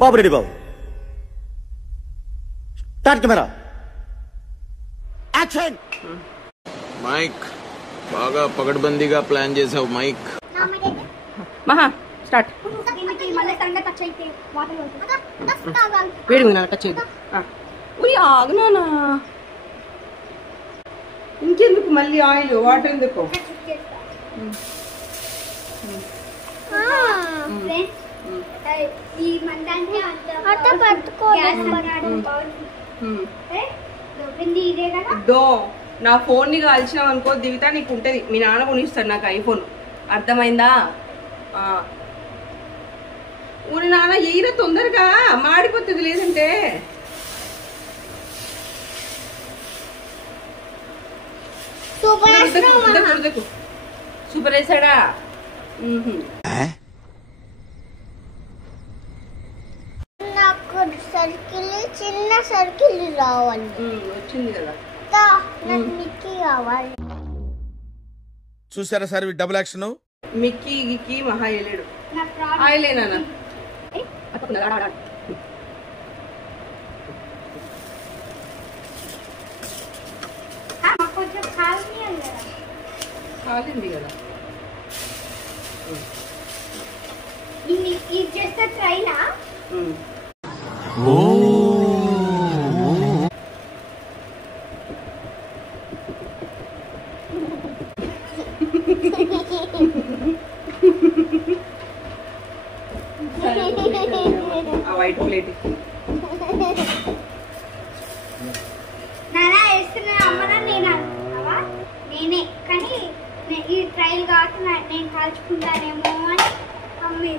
బాబు ready బాబు. Start camera action. Mike బాగా పగడ్బందీగా ప్లాన్ చేసావు మైక్. మహా స్టార్ట్. వేడి మీద టచ్ చేయదు. ఆగునా ఇంకెందుకు మళ్ళీ ఆయిల్ వాటర్ ఎందుకు? నా ఫోన్ ని కాల్చినావు అనుకో దివితా నీకు ఉంటది. మీ నాన్న కొనిస్తాడు నాకు ఐఫోన్, అర్థమైందా? ఊరి నాన్న ఎయిరా తొందరగా మాడిపోతుంది లేదంటే. సూపర్ వేసాడా? సర్కిల్ చిన్న సర్కిల్ రావాలి. వచ్చింది కదా. మిక్కీ కావాలి. చూసారా సార్ డబుల్ యాక్షన్. మిక్కీ గిక్కి మహా వేయలేడు. ఆయలేనా కాలింది కదా. ఇది చేస్తే ట్రైనా? ఆ వైట్ ప్లేట్ నానా వేస్తున్నా అమ్మనా నేనే కానీ ఈ ట్రైల్ కాబట్టి నేను కాల్చుకుంటానేమో అని అమ్మే.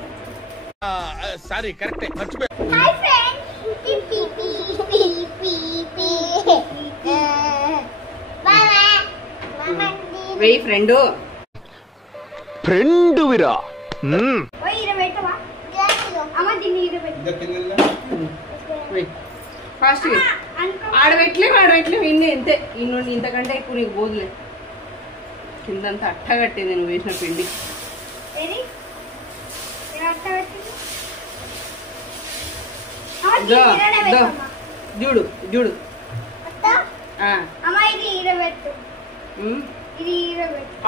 సారీ కరెక్టే మర్చిపోయా. Hi friends. వెయ్యి ఫ్రెండ్ విరా ఫాస్ట్ ఆడబెట్టలేము ఇన్ని అంతే. ఇన్ని ఇంతకంటే ఎక్కువ నీకు పోదులే. కిందంతా అట్ట కట్టింది నువ్వు వేసిన పిండి. చూడు చూడు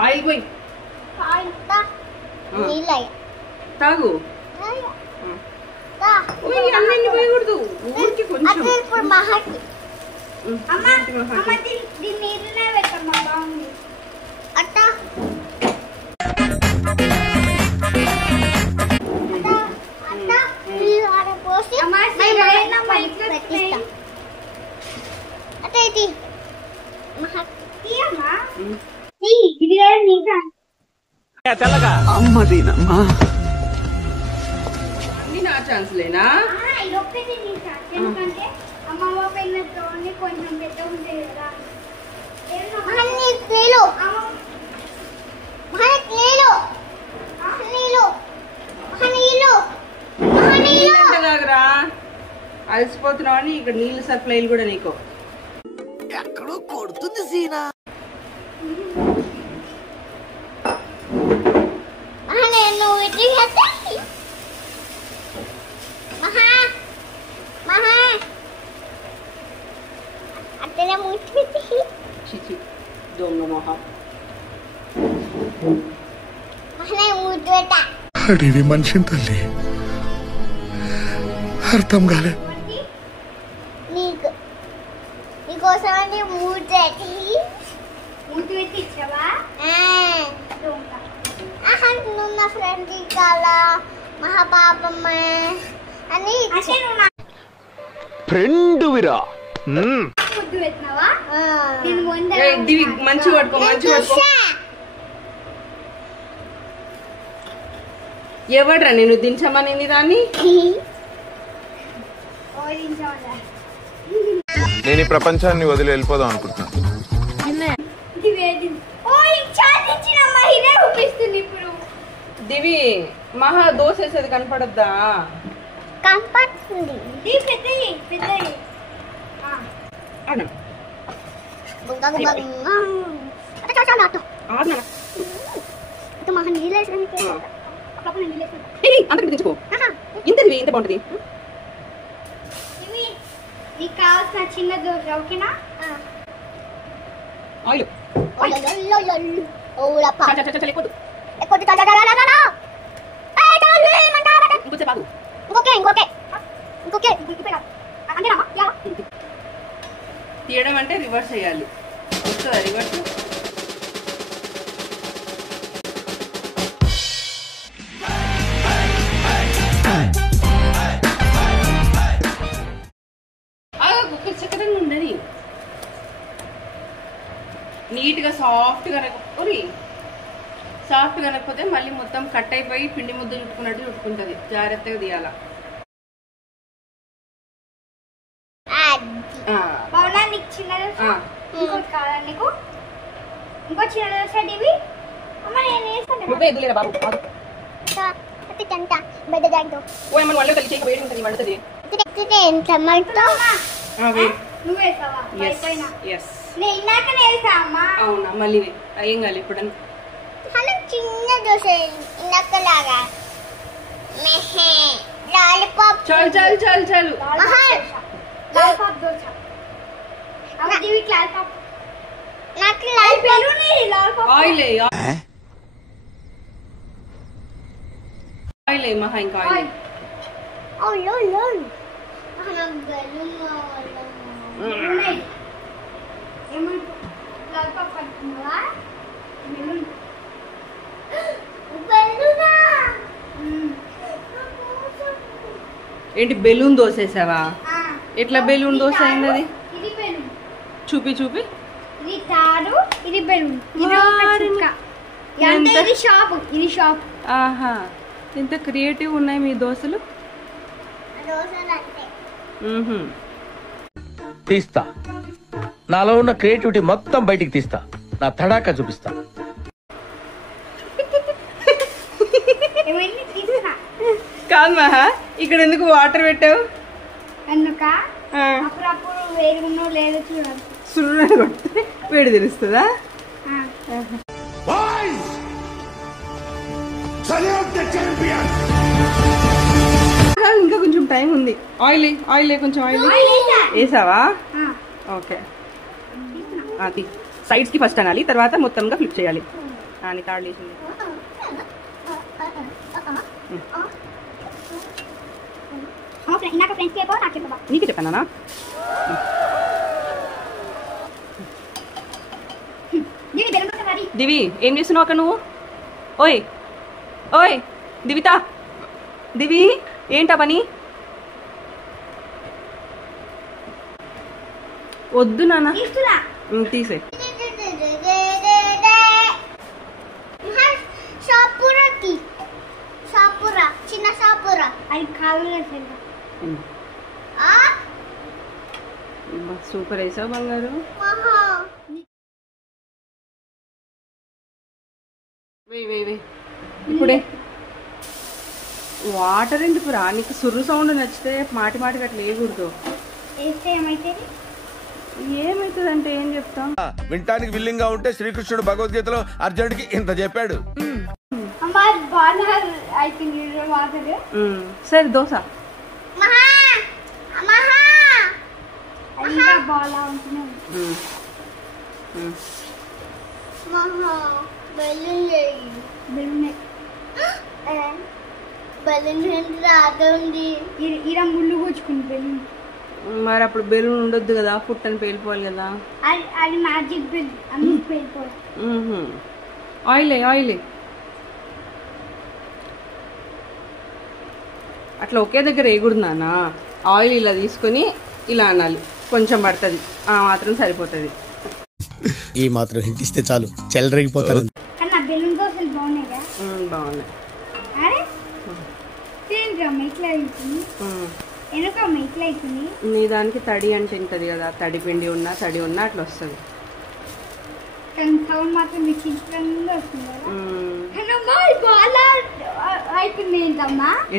ఆయిల్ పోయి తాగు. అన్నీ పోయకూడదు ఊరికి కొంచెం. అమ్మదీనమ్మా అన్ని నా ఛాన్స్లేనా? ఎందుకంటే అమ్మమ్మ పెళ్ళతో కొంచెం పెద్ద ఉంటాయి కదా. అలసిపోతున్నావు అని ఇక్కడ నీళ్ళు సప్లైలు కూడా నీకు ఎక్కడో కొడుతుంది సీనా. చిచి దొంగ మొహం. అడివి మనిషిని తల్లి అర్థం కాలేదు. నీకోసమని మూడు పెట్టి ఇచ్చావా? నువ్వు నా ఫ్రెండ్ కాలా మహాపాపమ్మ అని ఫ్రెండ్ విరా ముద్దు పెట్టినావా? మంచి పట్టుకో మంచి పట్టుకో. ఎవడ్రా నేను దించమని దాన్ని? నేను ఈ ప్రపంచాన్ని వదిలి వెళ్ళిపోదాం అనుకుంటున్నాను. దివి మహా దోశ వేసేది కనపడద్దా? కనపడుతుంది. ఇంత బాగుంటుంది. నీకు కావాల్సిన చిన్న దోశ ఓకేనా? ఆయిల్ తీయడం అంటే రివర్స్ చేయాలి. వస్తుందా రివర్స్? కుక్కర్ చక్కగా ఉండని నీట్గా సాఫ్ట్గా కనకపోతే మళ్ళీ మొత్తం కట్ అయిపోయి పిండి ముద్ద చుట్టుకున్నట్టు చుట్టుకుంటుంది. జాగ్రత్తగా తీయాల. నీకు చిన్న దోశ ఇంకోటి కావాలా? నీకు ఇంకో చిన్న దోశ ఇవి అమ్మ నేను వేస్తాను బాబు నువ్వు వేస్తావా? నేను ఇందాకనే వేసా అమ్మా. అవునా? మళ్ళీ ఏం కాదు ఇప్పుడు చిన్న దోశ ఇందాకలాగా లాలీపాప్. చాలు చాలు చాలు చాలు. లాలీపాప్ దోశ నాకు లాలీపాప్ ఆయిల్ ఆయిల్ మహా ఇంకా ఆయిల్ ఏంటి బెలూన్ దోశ వేసావా? ఎట్లా బెలూన్ దోశ అయింది అది? చూపి చూపి. ఇది తాడు, ఇది బెలూన్, ఇది షాప్. ఇది షాప్. ఆహా, ఎంత క్రియేటివ్ ఉన్నాయి మీ దోశలు. తీస్తా, నాలో ఉన్న క్రియేటివిటీ మొత్తం బయటికి తీస్తా, నా తడాకా చూపిస్తా. కాదు మహా, ఇక్కడ ఎందుకు వాటర్ పెట్టావు? ఎందుక అప్పుడప్పుడు వేరుగున్నో లేదో చూడాలి. సురుడు కొడితే వేడి తెలుస్తుందా? ఇంకా కొంచెం టైం ఉంది. ఆయిల్ ఆయిల్ కొంచెం ఆయిల్ వేసావా? ఓకే, అది సైడ్స్ కి ఫస్ట్ అనాలి, తర్వాత మొత్తంగా ఫ్లిప్ చేయాలి. అని తాడు వేసింది. నీకే చెప్పానా? దివి ఏం చేస్తున్నావు అక్క నువ్వు? ఓయ్ ఓయ్ దివిత, దివి ఏంటా పని? వద్దు నాన్న, తీసే. చిన్న షాపురా అది కాదు. సూపర్ వేసావు బంగారు. ఇప్పుడే వాటర్ ఎందుకు రా? నీకు సుర్రు సౌండ్ నచ్చితే మాటి మాటికి అట్లా వేయకూడదు. ఏమైతుంది అంటే ఏం చెప్తాం? వింటానికి విల్లింగ్ గా ఉంటే శ్రీకృష్ణుడు భగవద్గీతలో అర్జునుడికి ఇంత చెప్పాడు. సరే దోశ ముళ్ళు కూర్చుకుంది బెలూన్. మరి అప్పుడు బెలూన్ ఉండొద్దు కదా, పుట్టని పేలిపోవాలి కదా. అది మ్యాజిక్ బెలూన్, అన్ని పేలిపోవాలి. ఆయిల్ ఆయిల్ అట్లా ఒకే దగ్గర వేయకూడదు నాన్న. ఆయిల్ ఇలా తీసుకొని ఇలా అనాలి, కొంచెం పడుతుంది, ఆ మాత్రం సరిపోతుంది. ఈ మాత్రం హింట్ ఇస్తే చాలు, చెల్లరగిపోతారు. బాగున్నాయి. నీ దానికి తడి అంటే ఉంటుంది కదా, తడి పిండి ఉన్నా తడి ఉన్నా అట్లా వస్తుంది.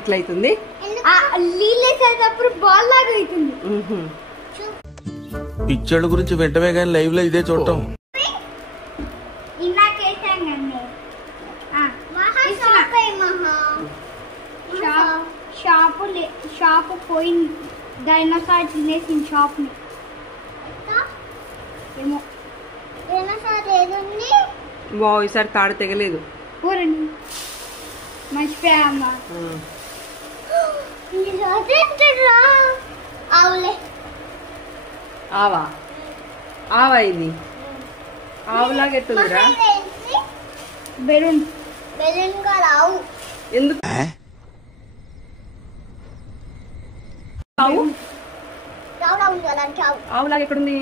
ఎట్లయితుంది? బాల్ లాగా అవుతుంది. పిక్చర్ల గురించి వెంటనే కానీ లైవ్ లో ఇదే చూడటం. షాపు పోయింది. డైనోసార్ తినేసిన షాప్ ని ఏమో డైనోసార్ ఏదుంది వావ్ ఈసారి తాడు తెగలేదు. ఊరండి మర్చిపోయామ్మా. ఆవులే ఆవా ఆవా ఇది ఆవులాగా ఎట్టుందిరా? బెలూన్ బెలూన్ కాదు ఆవు. ఎందుకు ఆవు ఆవులాగా ఎక్కడుంది?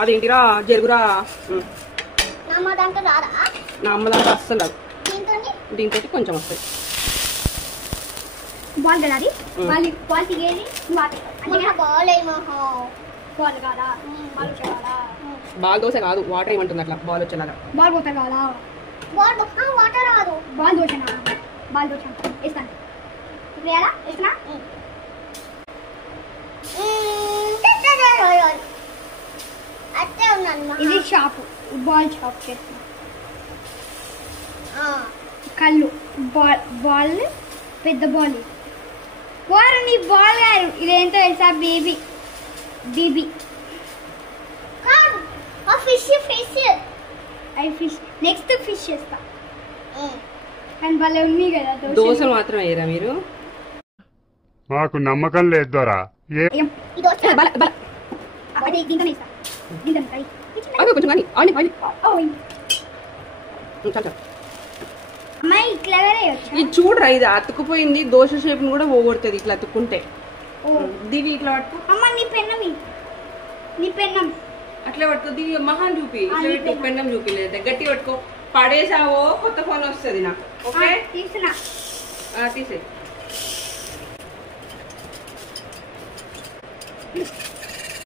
అదేంటిరా జరుగురా. నా అమ్మ దాంట్లో అస్సలు రాదు. దీంతో కొంచెం వస్తాయి. బాల్ కదా అది బాల్ తీగేది బాల్ కాదా బాల్ దోశ కాదు వాటర్ ఏమంటుంది అట్లా బాల్ వచ్చేలాగా. బాల్ పోతా కాదా వాటర్ రాదు బాల్ దోశనా బాల్ దోశ వేస్తాను ఇప్పుడు ఎలా వేస్తున్నా ఇది షాపు బాల్ షాప్ చేస్తున్నా. కళ్ళు బాల్ పెద్ద బాల్ వారు నీ బాల్ గారు ఇదేంటో తెలుసా? బేబీ బేబీ ఫిష్ ఫిష్ అవి ఫిష్ నెక్స్ట్ ఫిష్ చేస్తా. కానీ భలే ఉంది కదా దోశ మాత్రం వేయరా మీరు? మాకు నమ్మకం లేదు దొరా. ఇది చూడరా ఇది అతుక్కుపోయింది. దోశ షేప్ కూడా పోగొడుతుంది ఇట్లా అతుక్కుంటే. దివి ఇట్లా పట్టుకో. అమ్మ నీ పెన్నమి నీ పెన్నం అట్లా పట్టుకో. దివి మహాన్ చూపి ఇట్లా పెట్టు. పెన్నం చూపిలేదు గట్టి పట్టుకో. పడేసావో కొత్త ఫోన్ వస్తుంది నాకు. ఓకే తీసినా తీసే.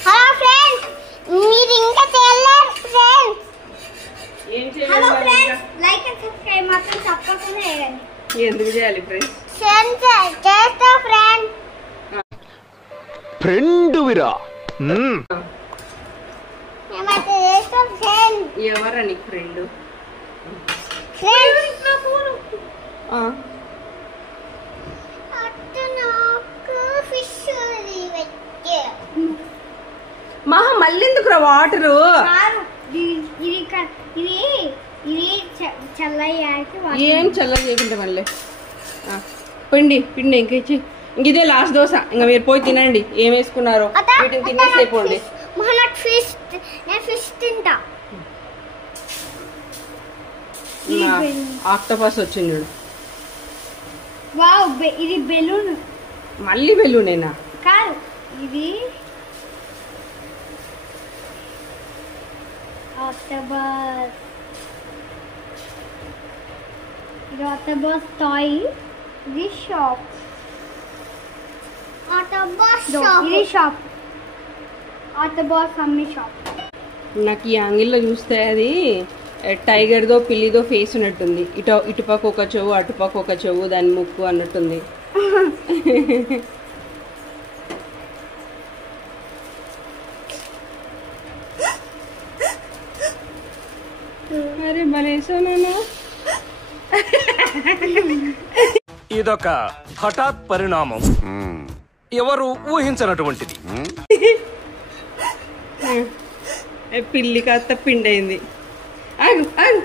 హలో ఫ్రెండ్స్ మీరు ఇంకా చేయలేరు ఫ్రెండ్స్. ఏం హలో చేయాలి? ఫ్రెండ్స్ లైక్ అండ్ సబ్స్క్రైబ్ మాత్రం తప్పకుండా చేయండి. ఎందుకు చేయాలి ఫ్రెండ్స్? ఫ్రెండ్స్ చేస్తా ఫ్రెండ్స్. ఫ్రెండ్ విరా. ఏమైతే చేస్తాం ఫ్రెండ్స్. ఎవరా నీకు ఫ్రెండ్? ఫ్రెండ్స్ మహా మళ్ళీ ఎందుకురా వాటరు? ఏం చల్లగా చేయకుంటే మళ్ళీ పిండి పిండి ఇంక ఇచ్చి ఇంక ఇదే లాస్ట్ దోశ. ఇంకా మీరు పోయి తినండి. ఏం వేసుకున్నారో వీటిని తినేసి అయిపోండి. ఫిష్ తింటా. ఆక్టోపస్ వచ్చింది చూడు. వావ్ ఇది బెలూన్. మళ్ళీ బెలూనేనా? కాదు ఇది ఆక్టోపస్. ఇది ఆక్టోపస్ టాయ్. ఇది షాప్. Octopus shop. ఇది షాప్. ఆక్టోపస్ అమ్మే షాప్. నాకు ఈ యాంగిల్లో చూస్తే అది టైగర్దో పిల్లిదో ఫేస్ ఉన్నట్టుంది. ఇటుపక్క ఒక చెవు అటుపక్క ఒక చెవు దాని ముక్కు అన్నట్టుంది. అరే భలేసానా. ఇదొక హఠాత్ పరిణామం, ఎవరు ఊహించినటువంటిది. పిల్లి కాస్త పిండైంది. ఆగు ఆగు.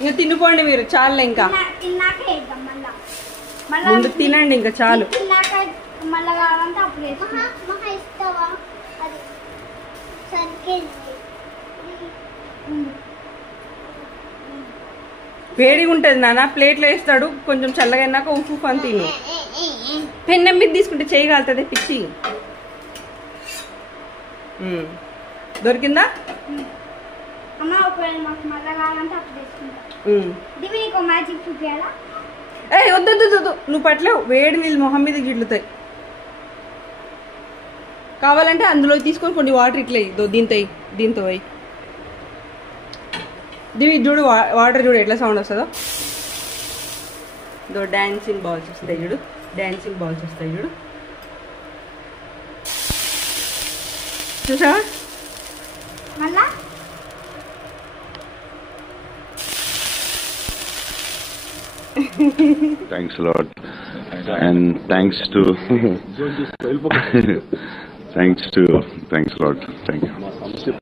ఇంకా తినుకోండి మీరు, చాలు. ఇంకా ముందు తినండి, ఇంకా చాలు. వేడిగా ఉంటుంది నాన్న. ప్లేట్లో వేస్తాడు, కొంచెం చల్లగా అయినాక ఉప్పు అని తిను. పెన్నం మీద తీసుకుంటే చేయగలుగుతుంది పిచ్చి. దొరికిందా? ఏ వద్దు వద్దు, నువ్వు పట్లేవు. వేడి నీళ్ళు మొహం మీద గిడ్లుతాయి. కావాలంటే అందులో తీసుకొని కొన్ని వాటర్ ఇట్లా దీంతో అయ్యి దివి చూడు. వాటర్ చూడు ఎట్లా సౌండ్ వస్తుందో. డాన్సింగ్ బాల్స్ వస్తాయి చూడు. డాన్సింగ్ బాల్స్ వస్తాయి చూడు. చూసావా? మళ్ళా Thanks a lot. And thanks to thanks a lot. Thank you.